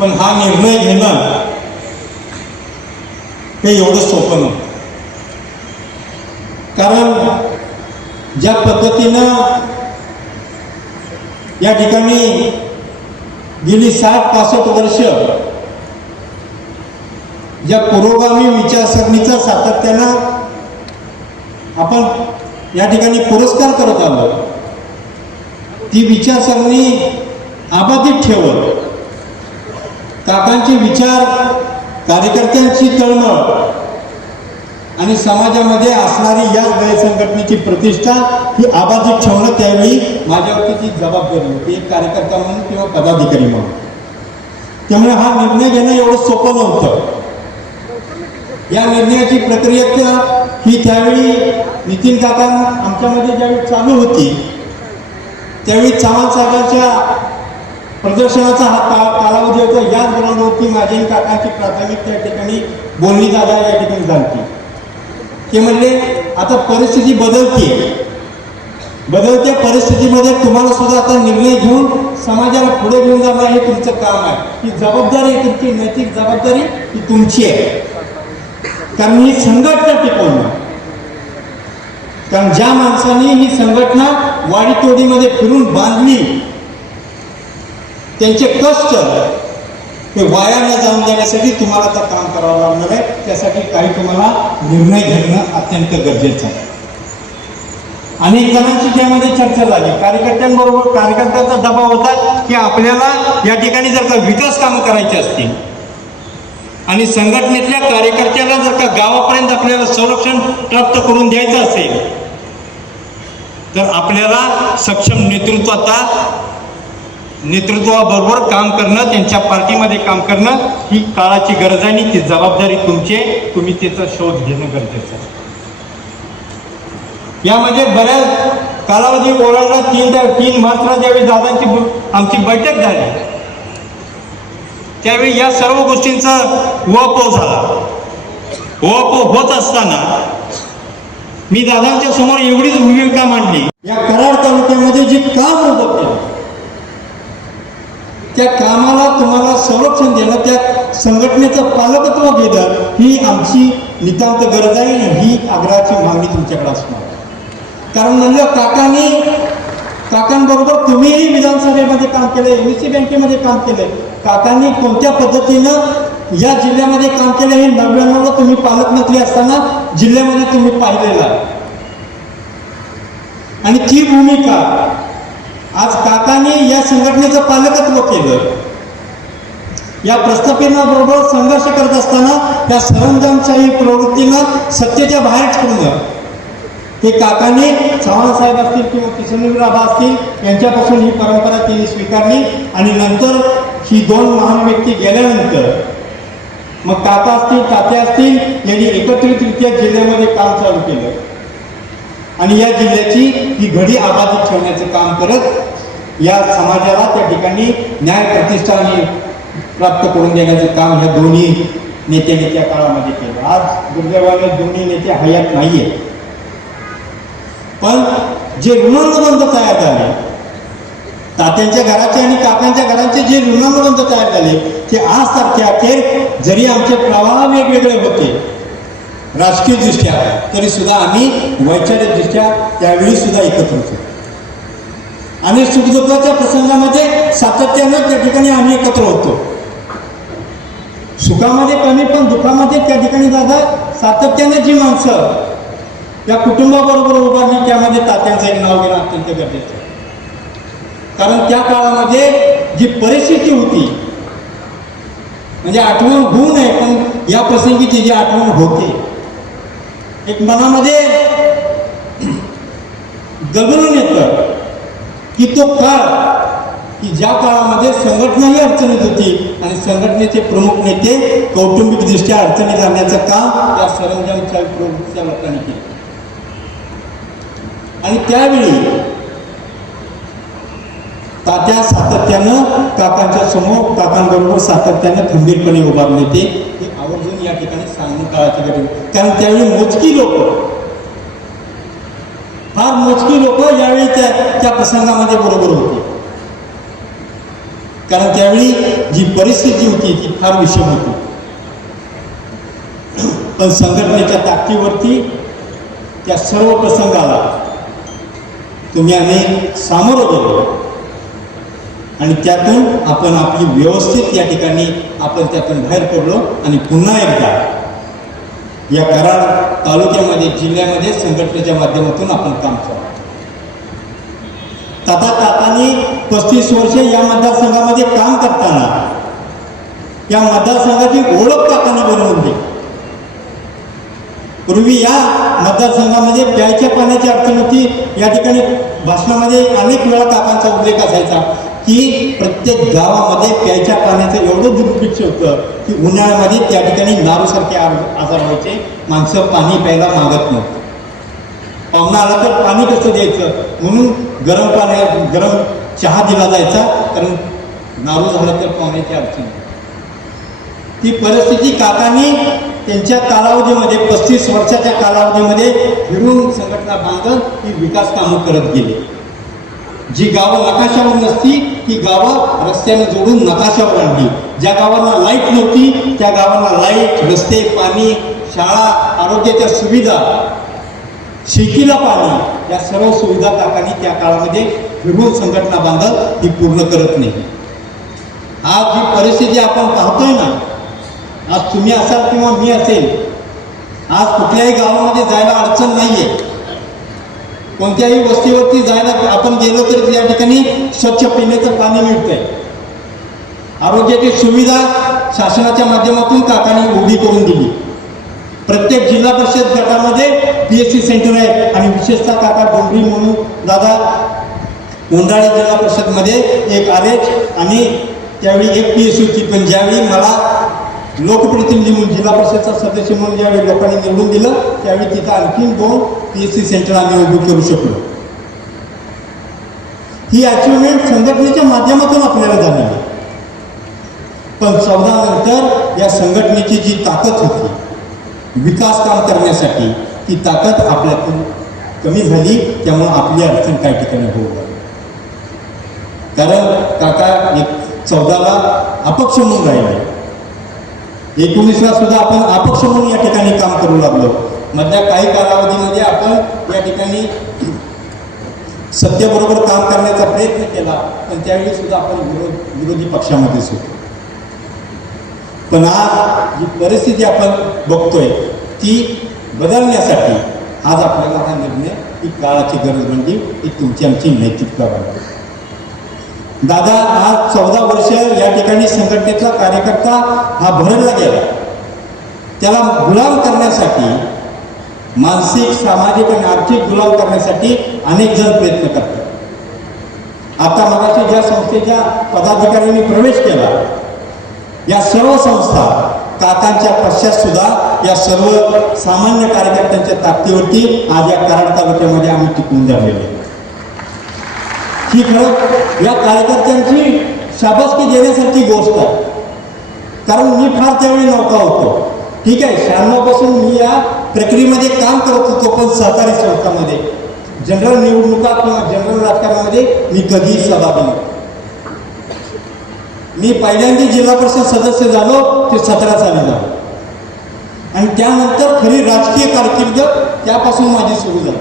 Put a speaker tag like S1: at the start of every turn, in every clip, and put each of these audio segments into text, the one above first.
S1: पण हा निर्णय घेणं हे एवढं सोपं नव्हतं कारण ज्या पद्धतीनं या ठिकाणी गेली साठ पासष्ट वर्ष ज्या पुरोगामी विचारसरणीचा सातत्यानं आपण या ठिकाणी पुरस्कार करत आलो ती विचारसरणी अबाधित ठेवत काकांचे विचार कार्यकर्त्यांची तळमळ आणि समाजामध्ये असणारी या गैर संघटनेची प्रतिष्ठा ही आबाधित ठेवणं त्यावेळी माझ्यावरती जबाबदारी होती. एक कार्यकर्ता म्हणून किंवा पदाधिकारी म्हणून. त्यामुळे हा निर्णय घेणं एवढं सोपं नव्हतं. या निर्णयाची प्रक्रिया ही त्यावेळी नितीन काका आमच्यामध्ये ज्यावेळी चालू होती त्यावेळी चव्हाण साहेबांच्या प्रदर्शनाचा हा कालावधी होता. याच ग्राउंडवरती माझी काकांची प्राथमिक त्या ठिकाणी बोलणी दादा या ठिकाणी झाली ते म्हणले आता परिस्थिती बदलते बदलत्या परिस्थितीमध्ये तुम्हाला सुद्धा आता निर्णय घेऊन समाजाला पुढे घेऊन जाणं हे तुमचं काम आहे. ही जबाबदारी तुमची नैतिक जबाबदारी ही तुमची आहे. कारण ही संघटना टिकवणं. कारण ज्या माणसाने ही संघटना वाडीतोडीमध्ये फिरून बांधली त्यांचे कष्ट ते वाया न जाऊन देण्यासाठी तुम्हाला आता काम करावं लागणार आहे. त्यासाठी काही तुम्हाला निर्णय घेणं अत्यंत गरजेचं आहे. अनेक जणांची त्यामध्ये चर्चा झाली. कार्यकर्त्यांबरोबर कार्यकर्त्यांचा दबाव होता की आपल्याला या ठिकाणी जर का विकास कामं करायचे असतील आणि संघटनेतल्या कार्यकर्त्याला जर का गावापर्यंत आपल्याला संरक्षण प्राप्त करून द्यायचं असेल तर आपल्याला सक्षम नेतृत्वाचा नेतृत्वाबरोबर काम करणं त्यांच्या पार्टीमध्ये काम करणं ही काळाची गरज आहे आणि ती जबाबदारी तुमची तुम्ही त्याचा शोध घेणं गरजेचं आहे. यामध्ये बऱ्याच कालावधी ओलांडला तीन तीन मार्चला ज्यावेळी दादांची आमची बैठक झाली त्यावेळी या सर्व गोष्टींचा वपो झाला. वपो होत असताना मी दादांच्या समोर एवढीच भूमिका मांडली. या कराड तालुक्यामध्ये जे काम उभं केलं त्या कामाला तुम्हाला संरक्षण देणं त्या संघटनेचं पालकत्व घेणं ही आमची नितांत गरज आहे ही आग्रहाची मागणी तुमच्याकडे असणार. कारण म्हणलं काकांनी काकांबरोबर तुम्हीही विधानसभेमध्ये काम केलं एम सी बँकेमध्ये काम केलं. काकांनी कोणत्या पद्धतीनं या जिल्ह्यामध्ये काम केलं हे नव्याण्णवला तुम्ही पालकमंत्री असताना जिल्ह्यामध्ये तुम्ही पाहिलेलं आणि ती भूमिका आज काकांनी या संघटनेचं पालकत्व केलं. या प्रस्थापनाबरोबर संघर्ष करत असताना या सरंजामशाही प्रवृत्तीनं सत्तेच्या बाहेर ठेवलं. हे काकांनी चव्हाण साहेब असतील किंवा किशनराबा असतील यांच्यापासून ही परंपरा त्यांनी स्वीकारली आणि नंतर ही दोन महान व्यक्ती गेल्यानंतर मग काका असतील तात्या असतील यांनी एकत्रितरित्या जिल्ह्यामध्ये काम चालू केलं. आणि या जिल्ह्याची ही घडी आबाधित ठेवण्याचं काम करत या समाजाला त्या ठिकाणी न्याय प्रतिष्ठा आणि प्राप्त करून देण्याचं काम ह्या दोन्ही नेत्याने त्या काळामध्ये केलं. आज दुर्दैवाने दोन्ही नेते हयात नाहीये. पण जे ऋणानुबंध तयार झाले तात्यांच्या घराचे आणि काकांच्या घरांचे जे ऋणानुबंध तयार झाले ते आज सारखे अखेर जरी आमचे प्रवाह वेगवेगळे होते राजकीय दृष्ट्या तरी सुद्धा आम्ही वैचारिक दृष्ट्या त्यावेळी सुद्धा एकत्र होतो. आणि सुखदुःखाच्या प्रसंगामध्ये सातत्यानं त्या ठिकाणी आम्ही एकत्र होतो. सुखामध्ये कमी पण दुःखामध्ये त्या ठिकाणी दादा सातत्याने जी माणसं या कुटुंबाबरोबर उभारली त्यामध्ये तात्यांचं एक नाव घेणं अत्यंत गरजेचं आहे. कारण त्या काळामध्ये जी परिस्थिती होती म्हणजे आठवण होऊ नये पण या प्रसंगीची जी आठवण होते एक मनामध्ये दगडून येतं की तो काळ की ज्या काळामध्ये संघटनाही अडचणीत होती आणि संघटनेचे प्रमुख नेते कौटुंबिकदृष्ट्या अडचणीत आणण्याचं काम या सरंजामच्या प्रमुखच्या लोकांनी केलं. आणि त्यावेळी तात्या सातत्यानं काकांच्या समोर काकांबरोबर सातत्यानं खंबीरपणे उभारले ते ठिकाणी सांगून टाळायची गरज कारण त्यावेळी मोजकी लोक. फार मोजकी लोक यावेळी त्या त्या प्रसंगामध्ये बरोबर होती. कारण त्यावेळी जी परिस्थिती होती ती फार विषम होती. पण संघटनेच्या ताकदीवरती त्या सर्व प्रसंगाला तुम्ही आम्ही सामोरं गेलो. आणि त्यातून आपण आपली व्यवस्थित या ठिकाणी आपण त्यातून बाहेर पडलो आणि पुन्हा एकदा या कराड तालुक्यामध्ये जिल्ह्यामध्ये संघटनेच्या माध्यमातून आपण काम करतो तथा काकांनी पस्तीस वर्षे या मतदारसंघामध्ये काम करताना या मतदारसंघाची ओळख काकांनी बनवून दिली. पूर्वी या मतदारसंघामध्ये प्यायच्या पाण्याची अडचण होती. या ठिकाणी भाषणामध्ये अनेक वेळा काकांचा उल्लेख असायचा. की प्रत्येक गावामध्ये प्यायच्या पाण्याचं एवढं दुर्भिक्ष होतं की उन्हाळ्यामध्ये त्या ठिकाणी नारूसारखे आजार व्हायचे. माणसं पाणी प्यायला मागत नव्हतं. पाहुणा आला तर पाणी कसं द्यायचं? म्हणून गरम पाण्या गरम चहा दिला जायचा कारण नारू झालं तर पाहुण्याची अडचण ती परिस्थिती काकांनी त्यांच्या कालावधीमध्ये पस्तीस वर्षाच्या कालावधीमध्ये फिरून संघटना बांधत ही विकास कामं करत गेली. जी गावं नकाशावर नसती ती गावं रस्त्याने जोडून नकाशावर आणली. ज्या गावांना लाइट नव्हती त्या गावांना लाइट रस्ते पाणी शाळा आरोग्याच्या सुविधा शेतीला पाणी या सर्व सुविधा काकांनी त्या काळामध्ये विभूत संघटना बांधत ही पूर्ण करत नाही. आज जी परिस्थिती आपण पाहतोय ना आज तुम्ही असाल किंवा मी असेल आज कुठल्याही गावामध्ये जायला अडचण नाही आहे कोणत्याही वस्तीवरती जायला आपण गेलो तर त्या ठिकाणी स्वच्छ पिण्याचं पाणी मिळतंय. आरोग्याची सुविधा शासनाच्या माध्यमातून काकांनी उभी करून दिली. प्रत्येक जिल्हा परिषद गटामध्ये पी एस सी सेंटर आहे आणि विशेषतः काका डोंगरी म्हणून दादा उंडाळे जिल्हा परिषदमध्ये एक आलेच आणि त्यावेळी एक पी एस होती पण ज्यावेळी मला लोकप्रतिनिधी म्हणून जिल्हा परिषदचा सदस्य म्हणून ज्यावेळी लोकांनी निवडून दिलं त्यावेळी तिथं आणखीन दोन पी एस सी सेंटर आम्ही उभी करू शकलो. ही अचिव्हमेंट संघटनेच्या माध्यमातून आपल्याला झालेली पण चौदा नंतर या संघटनेची जी ताकद होती विकास काम करण्यासाठी ती ताकद आपल्यातून कमी झाली त्यामुळे आपली अडचण काही ठिकाणी होऊ लागली. कारण काका एक चौदाला अपक्ष म्हणून राहिले. एकोणीसला सुद्धा आपण अपक्ष म्हणून या ठिकाणी काम करू लागलो. मधल्या काही कालावधीमध्ये आपण या ठिकाणी सत्तेबरोबर काम करण्याचा प्रयत्न केला पण त्यावेळी सुद्धा आपण विरोध विरोधी पक्षामध्येच होतो पण आज जी परिस्थिती आपण बघतोय ती बदलण्यासाठी आज आपल्याला हा निर्णय ही काळाची गरज म्हणजे ही तुमची आमची नैतिकता बनते. दादा आज चौदा वर्ष या ठिकाणी संघटनेतला कार्यकर्ता हा भरडला गेला त्याला गुलाम करण्यासाठी मानसिक सामाजिक आणि आर्थिक गुलाम करण्यासाठी अनेक जण प्रयत्न करतात आता मगाशी ज्या संस्थेच्या पदाधिकाऱ्यांनी प्रवेश केला या सर्व संस्था काकांच्या पश्चात सुद्धा या सर्व सामान्य कार्यकर्त्यांच्या ताकदीवरती आज या कराड तालुक्यामध्ये आम्ही टिकून धरलेले आहे. ही खरं या कार्यकर्त्यांची शाबासकी देण्यासारखी गोष्ट आहे. कारण मी फार त्यावेळी नौका होतो. ठीक आहे शहाण्णवपासून मी या प्रक्रियेमध्ये काम करत होतो पण सहकारी संस्थामध्ये. जनरल निवडणुका किंवा जनरल राजकारणामध्ये मी कधीही सहभागी नव्हतो. मी पहिल्यांदा जिल्हा परिषद सदस्य झालो ते सतरा साली झालो. आणि त्यानंतर खरी राजकीय कारकिर्द त्यापासून माझी सुरू झाली.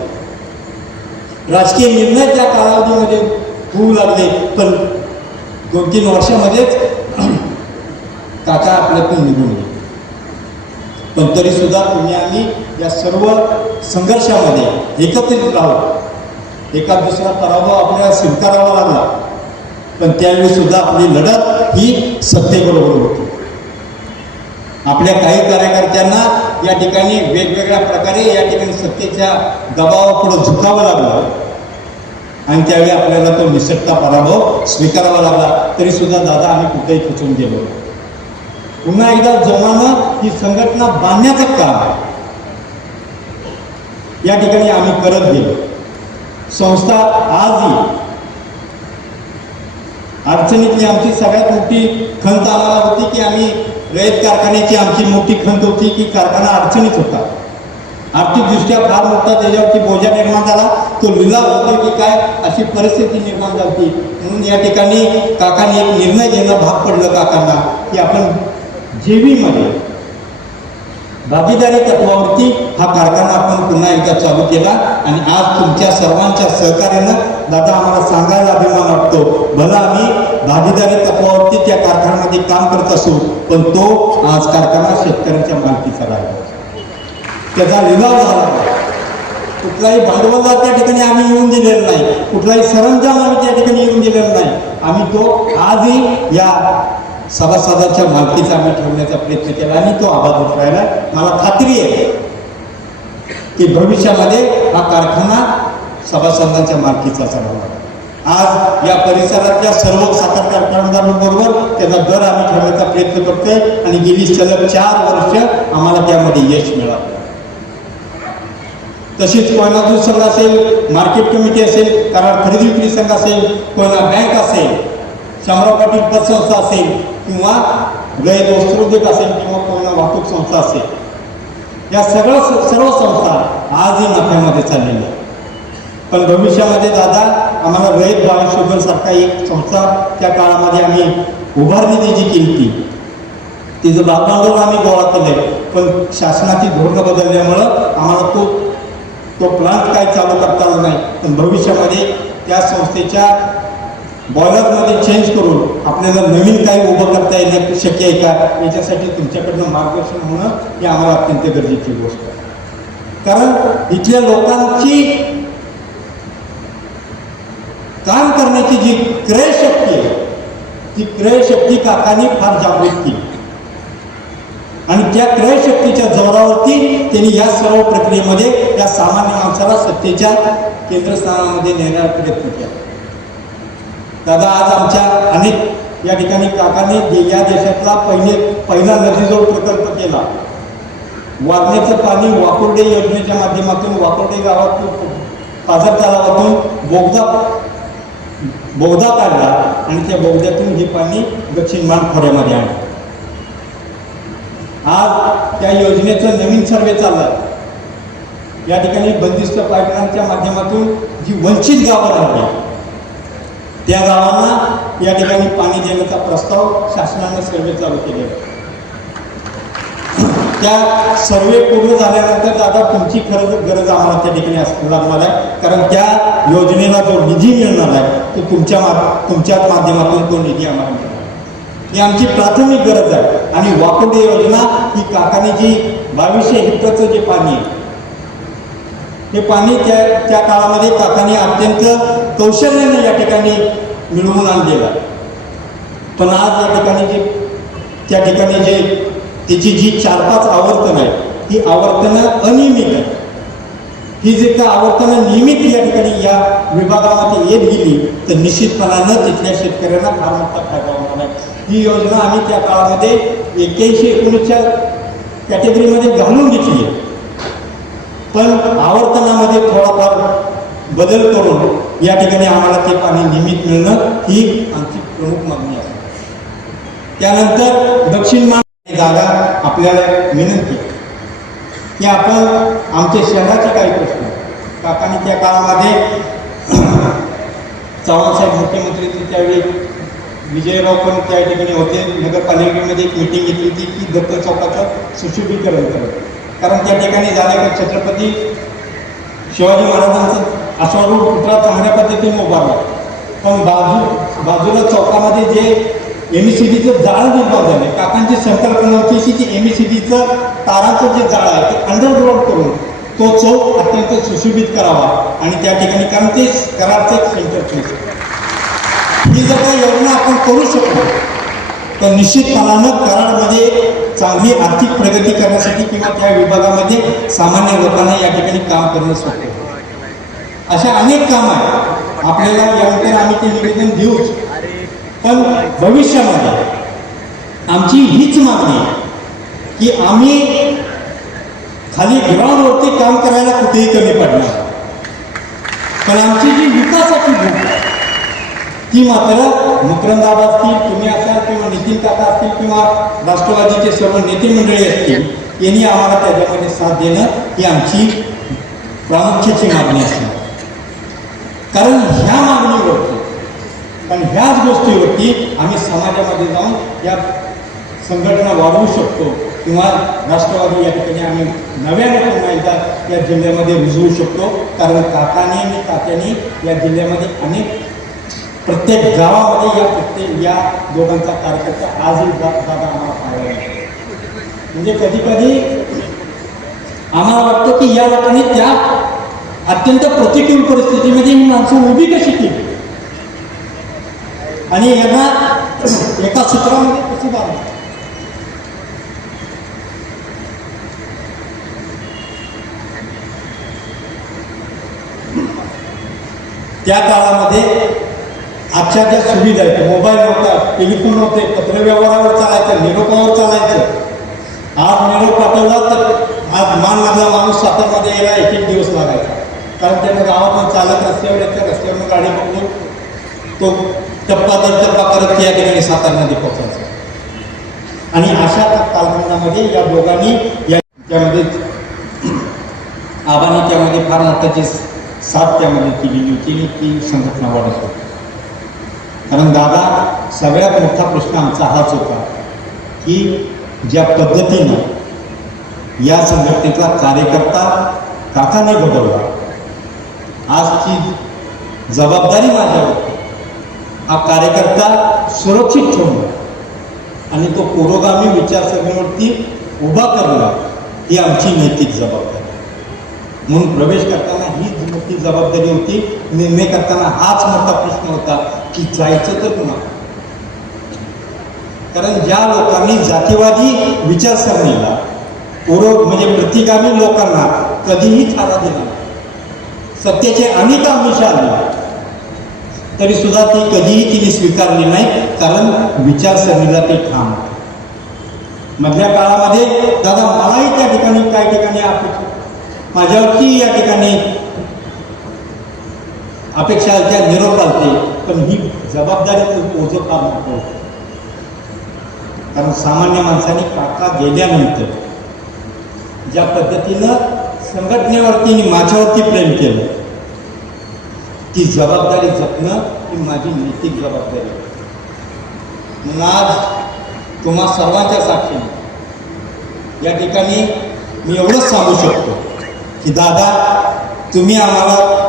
S1: राजकीय निर्णय त्या कालावधीमध्ये होऊ लागले. पण दोन तीन वर्षामध्येच काका आपल्यातून निघून गेले. पण तरी सुद्धा तुम्ही आम्ही या सर्व संघर्षामध्ये एकत्रित राहू. एका दुसरा पराभव आपल्याला स्वीकारावा लागला. पण त्यावेळी सुद्धा आपली लढत ही सत्तेबरोबर होती. आपल्या काही कार्यकर्त्यांना या ठिकाणी वेगवेगळ्या प्रकारे या ठिकाणी सत्तेच्या दबावापुढे झुकावं लागलं. आणि त्यावेळी आपल्याला तो निसटता पराभव स्वीकारावा लागला. तरी सुद्धा दादा आम्ही कुठेही खचून गेलो पुन्हा एकदा जोमानं ही संघटना बांधण्याचं काम या ठिकाणी आम्ही करत गेलो. संस्था आजही अडचणीतली आमची सगळ्यात मोठी खंत आम्हाला होती की आम्ही रयत कारखान्याची आमची मोठी खंत होती की कारखाना अडचणीत होता. आर्थिकदृष्ट्या फार मोठा त्याच्यावरती बोजा निर्माण झाला. तो लिलाव होतो की काय अशी परिस्थिती निर्माण झाली. म्हणून या ठिकाणी काकांनी एक निर्णय घेणं भाग पडलं काकांना की आपण जेवीमध्ये भागीदारी तत्वावरती हा कारखाना आपण पुन्हा एकदा चालू केला. आणि आज तुमच्या सर्वांच्या सहकार्यानं दादा आम्हाला सांगायला अभिमान वाटतो भला आम्ही भागीदारी तत्वावरती त्या कारखान्यामध्ये काम करत असू पण तो आज कारखाना शेतकऱ्यांच्या मालकीचा राहिला. त्याचा लिलाव झाला. कुठलाही भांडवलदार त्या ठिकाणी आम्ही येऊन दिलेलं नाही. कुठलाही सरंजाम आम्ही त्या ठिकाणी येऊन दिलेला नाही. आम्ही तो आजही या सभासदाच्या मालकीचा आम्ही ठेवण्याचा प्रयत्न केला आणि तो आबाद होत राहिला. मला खात्री आहे की भविष्यामध्ये हा कारखाना सभासदांच्या मालकीचा चालवला आज या परिसरातल्या सर्व साखर कारखानदारांबरोबर त्याचा दर आम्ही ठेवण्याचा प्रयत्न करतोय आणि गेली सलग चार वर्ष आम्हाला त्यामध्ये यश मिळालं. तशीच कोयना दूध संघ असेल मार्केट कमिटी असेल कराड खरेदी विक्री संघ असेल कोयना बँक असेल शामराव पाटील पतसंस्था असेल किंवा रयत वस्त्रोद्योग असेल किंवा कोयना वाहतूक संस्था असेल. या सगळ्या सर्व संस्था आजही नफ्यामध्ये चाललेल्या पण भविष्यामध्ये दादा आम्हाला रयत बाळ शुगर सारखा एक संस्था त्या काळामध्ये आम्ही उभारणी जी केली ती तिचं भागभांडवल आम्ही गोळा केलं पण शासनाची धोरणं बदलल्यामुळं आम्हाला तो तो प्लांट काय चालू करता आला नाही. पण भविष्यामध्ये त्या संस्थेच्या बॉयलरमध्ये चेंज करून आपल्याला नवीन काही उभं करता येणं शक्य आहे का? याच्यासाठी तुमच्याकडनं मार्गदर्शन होणं ही आम्हाला अत्यंत गरजेची गोष्ट आहे. कारण इथल्या लोकांची काम करण्याची जी क्रयशक्ती आहे ती क्रयशक्ती काकांनी फार जागृत केली. आणि त्या क्रयशक्तीच्या जोरावरती त्यांनी या सर्व प्रक्रियेमध्ये या सामान्य माणसाला सत्तेच्या केंद्रस्थानामध्ये नेण्याचा प्रयत्न केला. दादा आज आमच्या अनेक या ठिकाणी काकांनी या देशातला पहिले पहिला नदीजोड प्रकल्प केला. वारण्याचं पाणी वाकुर्डे योजनेच्या माध्यमातून वाकुर्डे गावातून पाझर तलावातून बोगदा बोगदा काढला आणि त्या बोगद्यातून हे पाणी दक्षिण मान खोऱ्यामध्ये आणलं. आज त्या योजनेचं नवीन सर्वे चाललाय. या ठिकाणी बंदिस्त पाईपलाईनच्या माध्यमातून जी वंचित गावं राहिली त्या गावांना या ठिकाणी पाणी देण्याचा प्रस्ताव शासनानं सर्वे चालू केले त्या सर्वे पूर्ण झाल्यानंतर दादा तुमची खरंच गरज आम्हाला त्या ठिकाणी असं लागणार आहे. कारण त्या योजनेला जो निधी मिळणार आहे तो तुमच्या मा तुमच्या माध्यमातून तो निधी आम्हाला मिळणार ही आमची प्राथमिक गरज आहे. आणि वाकुडे योजना ही काकाने जी बावीसशे हेक्टरचं जे पाणी आहे हे पाणी त्या त्या काळामध्ये काकाने अत्यंत कौशल्याने या ठिकाणी मिळवून आणलेलं पण आज या ठिकाणी जे त्या ठिकाणी जे त्याची जी चार पाच आवर्तन आहे ही आवर्तनं अनियमित आहे ही जर का आवर्तनं नियमित या ठिकाणी या विभागामध्ये येत गेली तर निश्चितपणानं तिथल्या शेतकऱ्यांना फार मोठा फायदा होणार आहे ही योजना आम्ही त्या काळामध्ये एक्क्याऐंशी एकोणीसच्या कॅटेगरीमध्ये घालून घेतली आहे. पण आवर्तनामध्ये थोडाफार बदल करून या ठिकाणी आम्हाला ते पाणी नियमित मिळणं ही आमची प्रमुख मागणी आहे. त्यानंतर दक्षिण मान जागा आपल्याला विनंती आहे. की आपण आमच्या शहराचे काही प्रश्न काकांनी त्या काळामध्ये चव्हाणसाहेब मुख्यमंत्री होते त्यावेळी विजयराव पण त्या ठिकाणी होते. नगरपालिकेमध्ये एक मिटिंग घेतली होती की दत्त चौकाचं सुशोभीकरण करत कारण त्या ठिकाणी जाण्याकर छत्रपती शिवाजी महाराजांचं अश्वारूढ पुतळा चांगल्या पद्धतीने उभारला. पण बाजू बाजूला चौकामध्ये जे एम ई सी डीचं जाळं निर्माण झालं काकांची संकल्पना होती की एम एम सी डीचं ताराचं जे जाळ आहे ते अंडरग्राऊंड करून तो चौक अत्यंत सुशोभित करावा आणि त्या ठिकाणी कारण ते करारचं एक सेंटर ही जर काही योजना आपण करू शकलो तर निश्चितपणानं कराडमध्ये चांगली आर्थिक प्रगती करण्यासाठी किंवा त्या विभागामध्ये सामान्य लोकांना या ठिकाणी काम करणं सोपे अशा अनेक कामं आहेत. आपल्याला यानंतर आम्ही ते निवेदन देऊच. पण भविष्यामध्ये आमची हीच मागणी आहे. की आम्ही खाली ग्राउंडवरती काम करायला कुठेही कमी पडणार. पण आमची जी विकासाची भूक आहे ती मात्र मकरंदाब असतील तुम्ही असाल किंवा नितीन काका असतील किंवा राष्ट्रवादीचे सर्व नेते मंडळी असतील यांनी आम्हाला त्याच्यामध्ये साथ देणं ही आमची प्रामुख्याची मागणी असणार कारण ह्या मागणीवरती पण ह्याच गोष्टीवरती आम्ही समाजामध्ये जाऊन या संघटना वाढवू शकतो. किंवा राष्ट्रवादी या ठिकाणी आम्ही नव्याने पुन्हा एकदा या जिल्ह्यामध्ये रुजवू शकतो. कारण काकाने आणि तात्याने या जिल्ह्यामध्ये अनेक प्रत्येक गावामध्ये या प्रत्येक या दोघांचा कार्यकर्ता आजही दादा आम्हाला पाहायला म्हणजे कधी कधी आम्हाला वाटतं की या लोकांनी त्या अत्यंत प्रतिकूल परिस्थितीमध्ये ही माणसं उभी कशी केली? आणि यांना एका सूत्रामध्ये कशी बांधलं. त्या काळामध्ये आजच्या ज्या सुविधा आहेत मोबाईल नव्हता टेलिफोन नव्हते पत्रव्यवहारावर चालायचं निरोपावर चालायचं. आज निरोप पाठवला तर आज मानमधला माणूस सातारमध्ये यायला एक एक दिवस लागायचा. कारण त्यानं गावातून चालत रस्त्यावर त्या रस्त्यावरून गाडी बघून तो टप्पा दर टप्पा करत या ठिकाणी सातारमध्ये पोहोचायचा. आणि अशा कालखंडामध्ये या दोघांनी याच्यामध्ये त्यामध्ये त्यामध्ये फार मोठाची साथ त्यामध्ये केलेली होती आणि ती संघटना वाढत होती. कारण दादा सगळ्यात मोठा प्रश्न आमचा हाच होता की ज्या पद्धतीनं या संघटनेतला कार्यकर्ता काकाने घडवला आजची जबाबदारी माझ्यावर. हा कार्यकर्ता सुरक्षित ठेवणं आणि तो पुरोगामी विचारसरणीवरती उभा करणं ही आमची नैतिक जबाबदारी. म्हणून प्रवेश करताना ही ती जबाबदारी होती. निर्णय करताना हाच मोठा प्रश्न होता की जायचं तर कुणा कारण ज्या लोकांनी जातीवादी विचारसरणीला पूर्व म्हणजे प्रतिगामी लोकांना कधीही थारा दिला सत्तेचे सत्याचे अनेक आमिष आले. तरी सुद्धा ती कधीही तिने स्वीकारली नाही कारण विचारसरणीला ते ठाम मधल्या काळामध्ये दादा मलाही त्या ठिकाणी काही ठिकाणी अपेक्षा माझ्यावरती या ठिकाणी अपेक्षा त्या निरोप चालते पण ही जबाबदारी ओझं फार मोठं होतं कारण सामान्य माणसाने काका गेल्यानंतर ज्या पद्धतीनं संघटनेवरती माझ्यावरती प्रेम केलं ती जबाबदारी जपणं ही माझी नैतिक जबाबदारी म्हणून आज तुम्हा सर्वांच्या साक्षीने या ठिकाणी मी एवढंच सांगू शकतो की दादा तुम्ही आम्हाला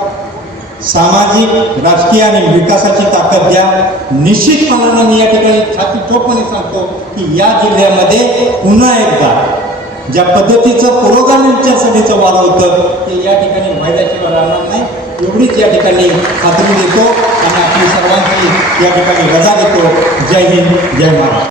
S1: सामाजिक राजकीय आणि विकासाची ताकद द्या. निश्चितपणानं मी या ठिकाणी छाती चोपणे सांगतो की या जिल्ह्यामध्ये पुन्हा एकदा ज्या पद्धतीचं पुरोगामी विचारसरणीचं वाद होतं ते या ठिकाणी व्हायल्याशिवाय राहणार नाही. एवढीच या ठिकाणी खात्री देतो आणि आपली सर्वांची या ठिकाणी रजा देतो. जय हिंद जय महाराष्ट्र.